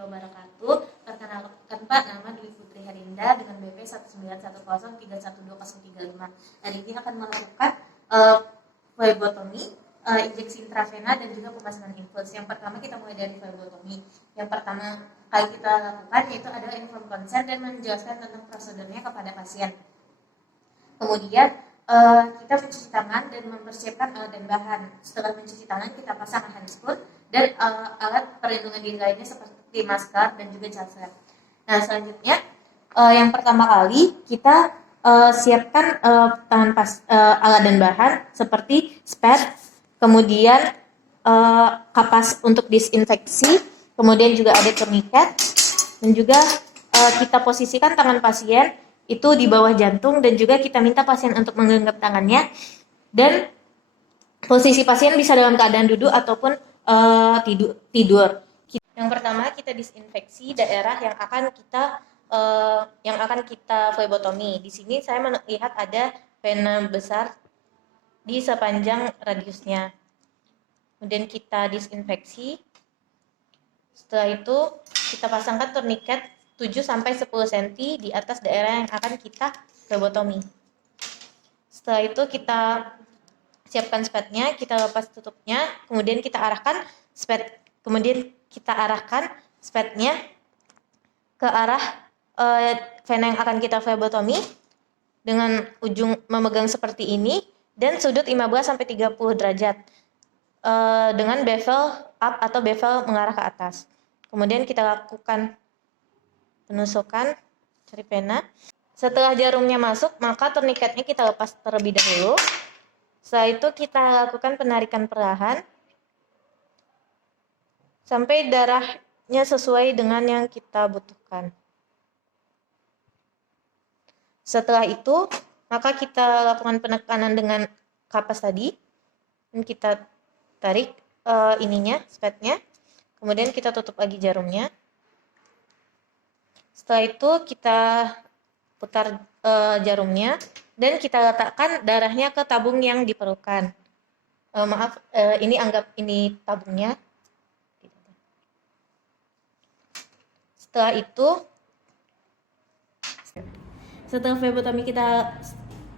warahmatullahi wabarakatuh. Perkenalkan Pak, nama Dwi Putri Herinda dengan BP 191031235. Hari ini akan melakukan flebotomi, injeksi intravena dan juga pemasangan infus. Yang pertama kita mulai dari flebotomi. Yang pertama kali kita lakukan yaitu adalah inform consent dan menjelaskan tentang prosedurnya kepada pasien. Kemudian kita mencuci tangan dan mempersiapkan alat dan bahan. Setelah mencuci tangan kita pasang handscoot dan alat perlindungan diri lainnya seperti masker dan juga jas. Nah selanjutnya yang pertama kali kita siapkan alat dan bahan seperti spat, kemudian kapas untuk disinfeksi, kemudian juga ada tourniquet dan juga kita posisikan tangan pasien itu di bawah jantung dan juga kita minta pasien untuk menggenggam tangannya dan posisi pasien bisa dalam keadaan duduk ataupun tidur. Yang pertama kita disinfeksi daerah yang akan kita flebotomi. Di sini saya melihat ada vena besar di sepanjang radiusnya. Kemudian kita disinfeksi. Setelah itu kita pasangkan tourniquet 7-10 cm di atas daerah yang akan kita flebotomi. Setelah itu kita siapkan spatnya, kita lepas tutupnya, kemudian kita arahkan spatnya ke arah vena yang akan kita flebotomi dengan ujung memegang seperti ini dan sudut 15-30 derajat dengan bevel up atau bevel mengarah ke atas. Kemudian kita lakukan penusukan cari vena. Setelah jarumnya masuk, maka tourniquetnya kita lepas terlebih dahulu. Setelah itu kita lakukan penarikan perlahan sampai darahnya sesuai dengan yang kita butuhkan. Setelah itu, maka kita lakukan penekanan dengan kapas tadi. Dan kita tarik spatnya. Kemudian kita tutup lagi jarumnya. Setelah itu kita putar jarumnya dan kita letakkan darahnya ke tabung yang diperlukan. Ini tabungnya.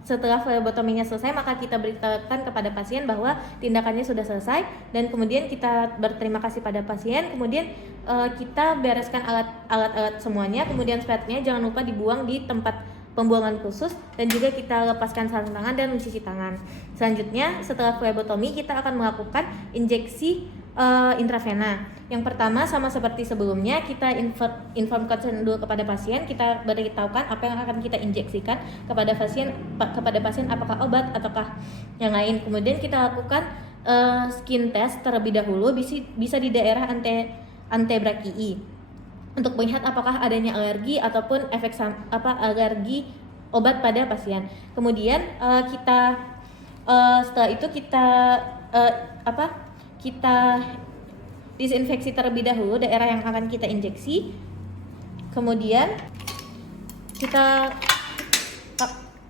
Setelah flebotominya selesai, maka kita beritahukan kepada pasien bahwa tindakannya sudah selesai dan kemudian kita berterima kasih pada pasien. Kemudian kita bereskan alat-alat semuanya, kemudian spatnya jangan lupa dibuang di tempat pembuangan khusus dan juga kita lepaskan sarung tangan dan mencuci tangan. Selanjutnya setelah flebotomi kita akan melakukan injeksi intravena. Yang pertama sama seperti sebelumnya, kita inform consent dulu kepada pasien, kita beritahukan apa yang akan kita injeksikan kepada pasien apakah obat ataukah yang lain. Kemudian kita lakukan skin test terlebih dahulu, bisa di daerah antebrakii untuk melihat apakah adanya alergi ataupun efek alergi obat pada pasien. Kemudian setelah itu kita disinfeksi terlebih dahulu daerah yang akan kita injeksi. Kemudian kita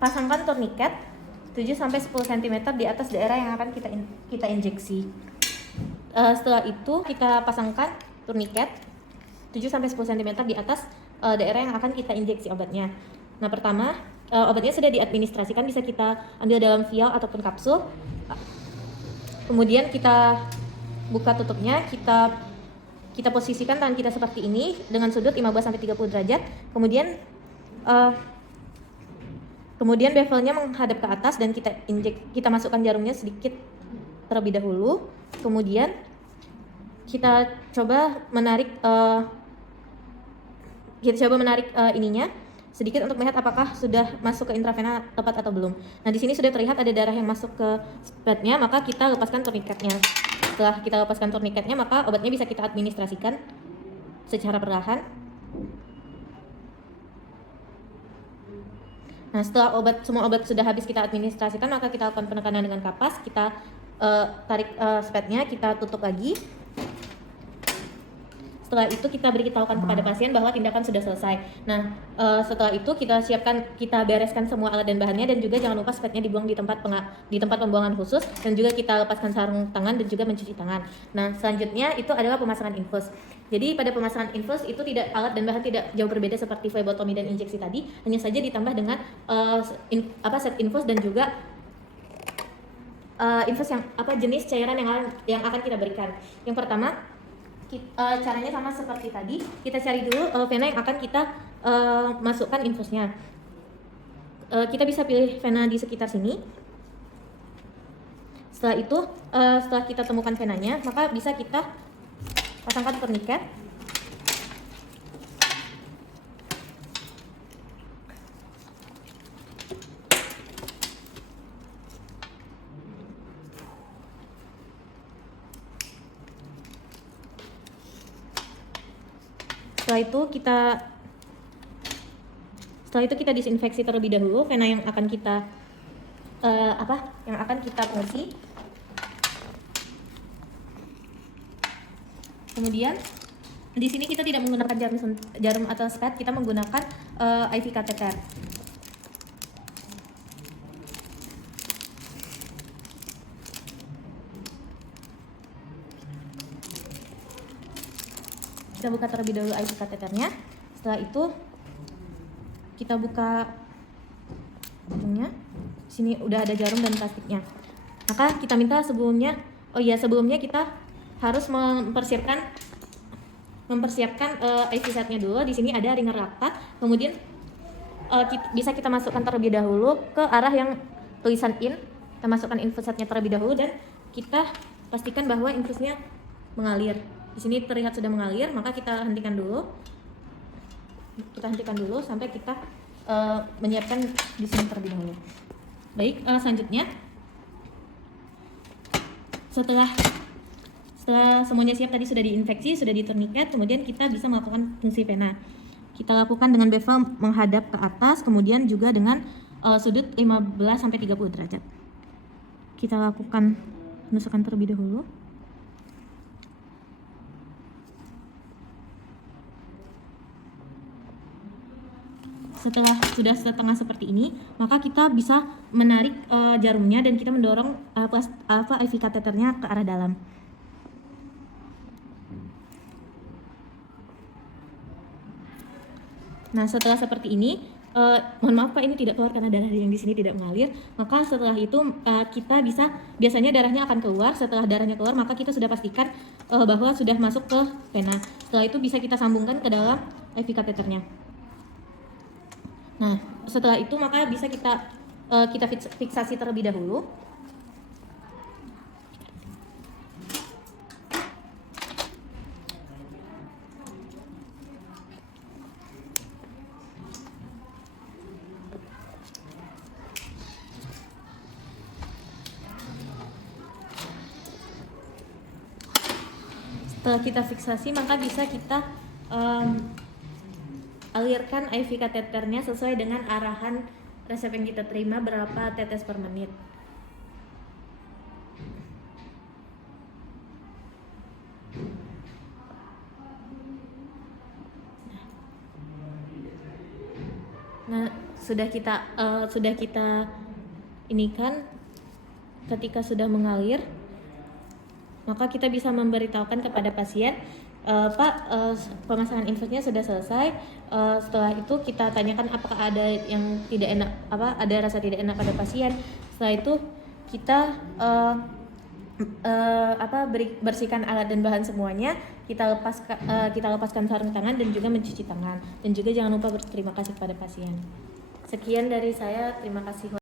pasangkan tourniquet 7-10 cm di atas daerah yang akan kita injeksi. Setelah itu kita pasangkan tourniquet 7-10 cm di atas daerah yang akan kita injeksi obatnya. Nah, pertama obatnya sudah diadministrasikan, bisa kita ambil dalam vial ataupun kapsul. Kemudian kita buka tutupnya, kita posisikan tangan kita seperti ini dengan sudut 15-30 derajat. Kemudian bevelnya menghadap ke atas dan kita masukkan jarumnya sedikit terlebih dahulu. Kemudian kita coba menarik ininya sedikit untuk melihat apakah sudah masuk ke intravena tepat atau belum. Nah, di sini sudah terlihat ada darah yang masuk ke spatnya, maka kita lepaskan tourniquetnya. Setelah kita lepaskan tourniquetnya, maka obatnya bisa kita administrasikan secara perlahan. Nah, setelah semua obat sudah habis kita administrasikan, maka kita lakukan penekanan dengan kapas. Kita tarik spatnya, kita tutup lagi. Setelah itu kita beritahukan kepada pasien bahwa tindakan sudah selesai. Nah, setelah itu kita bereskan semua alat dan bahannya, dan juga jangan lupa spatnya dibuang di tempat pembuangan khusus, dan juga kita lepaskan sarung tangan dan juga mencuci tangan. Nah, selanjutnya itu adalah pemasangan infus. Jadi pada pemasangan infus itu alat dan bahan tidak jauh berbeda seperti flebotomi dan injeksi tadi, hanya saja ditambah dengan set infus dan juga infus jenis cairan yang akan kita berikan. Yang pertama, caranya sama seperti tadi. Kita cari dulu vena yang akan kita masukkan infusnya. Kita bisa pilih vena di sekitar sini. Setelah itu, setelah kita temukan venanya, maka bisa kita pasangkan tourniquet. Setelah itu kita disinfeksi terlebih dahulu vena yang akan kita fungsi. Kemudian di sini kita tidak menggunakan jarum atau stat, kita menggunakan IV catheter. Kita buka terlebih dahulu IV catheternya. Setelah itu kita buka ujungnya. Sini udah ada jarum dan plastiknya. Maka kita minta sebelumnya kita harus mempersiapkan IV setnya dulu. Di sini ada ringer laktat. Kemudian bisa kita masukkan terlebih dahulu ke arah yang tulisan in. Kita masukkan infus setnya terlebih dahulu dan kita pastikan bahwa infusnya mengalir. Di sini terlihat sudah mengalir, maka kita hentikan dulu. Sampai kita menyiapkan di sini terlebih dahulu. Baik, selanjutnya setelah semuanya siap, tadi sudah diinfeksi, sudah ditourniquet, kemudian kita bisa melakukan fungsi vena. Kita lakukan dengan bevel menghadap ke atas, kemudian juga dengan sudut 15-30 derajat. Kita lakukan penusukan terlebih dahulu. Setelah sudah setengah seperti ini, maka kita bisa menarik jarumnya dan kita mendorong IV catheternya ke arah dalam. Nah, setelah seperti ini, mohon maaf Pak, ini tidak keluar karena darah yang di sini tidak mengalir. Maka setelah itu kita biasanya darahnya akan keluar. Setelah darahnya keluar, maka kita sudah pastikan bahwa sudah masuk ke vena. Setelah itu bisa kita sambungkan ke dalam IV catheternya. Nah, setelah itu maka bisa kita fiksasi terlebih dahulu. Setelah kita fiksasi, maka bisa kita alirkan IV kateternya sesuai dengan arahan resep yang kita terima berapa tetes per menit. Nah, sudah kita inikan. Ketika sudah mengalir, maka kita bisa memberitahukan kepada pasien, Pak, pemasangan infusnya sudah selesai. Setelah itu kita tanyakan apakah ada yang tidak enak, ada rasa tidak enak pada pasien. Setelah itu kita bersihkan alat dan bahan semuanya. Kita lepaskan sarung tangan dan juga mencuci tangan. Dan juga jangan lupa berterima kasih kepada pasien. Sekian dari saya, terima kasih.